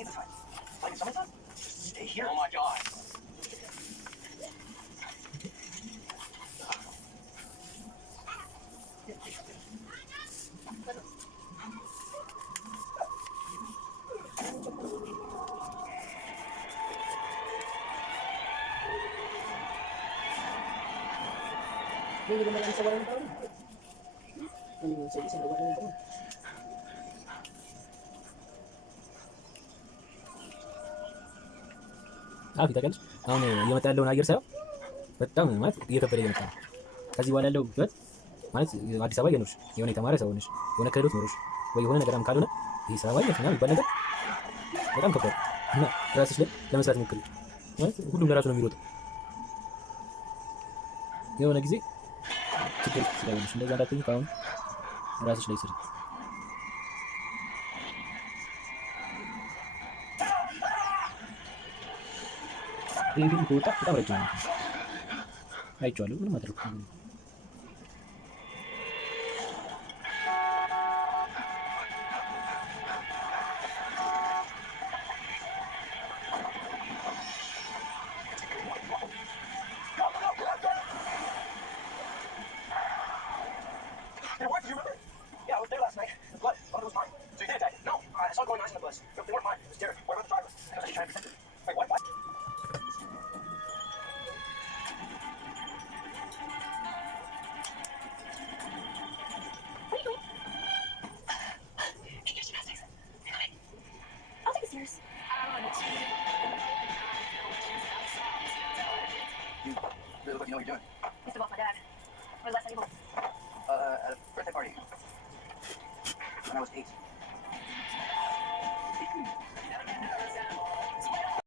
any of the time. Like in summertime, just stay here. Oh my god. Hindi ko naman sa walang taon. Hindi ko sa walang taon. ፊት ታውቂያለሽ? አሁን እየመጣ ያለውን አየር ሳይሆን በጣም ማለት እየከበደ እየመጣ ነው። ከዚህ በኋላ ያለው ህይወት ማለት አዲስ አበባ እየኖርሽ የሆነ የተማረ ሰው ሆነሽ የሆነ ክህሎት ኖሮሽ ወይ የሆነ ነገርም ካልሆነ ይህ ሰባዊነት ምናምን የሚባል ነገር በጣም ከባድ እና ራስሽ ላይ ለመስራት ሞክሪ። ማለት ሁሉም ለራሱ ነው የሚሮጠው። የሆነ ጊዜ ችግር ስለሆነሽ እንደዛ እንዳትሆኚ ከአሁን ራስሽ ላይ ስሪ። ይህ ፊልም ከወጣ በጣም ረጅም ነው። አይቼዋለሁ። ምንም አደረኩ What? Do you remember? Yeah, I was there last night. The blood. Oh, it was mine. So you did attack it? No. I saw glowing eyes in the bus. They weren't mine. It was Derek. What about the driver? I was just trying to protect him. Wait, what? What? What are you doing? Hey, here's gymnastics. Hey, come in. I'll take the stairs. You really look like you know what you're doing. Used to walk my dad. When was the last time you home? At a birthday party. When I was 8.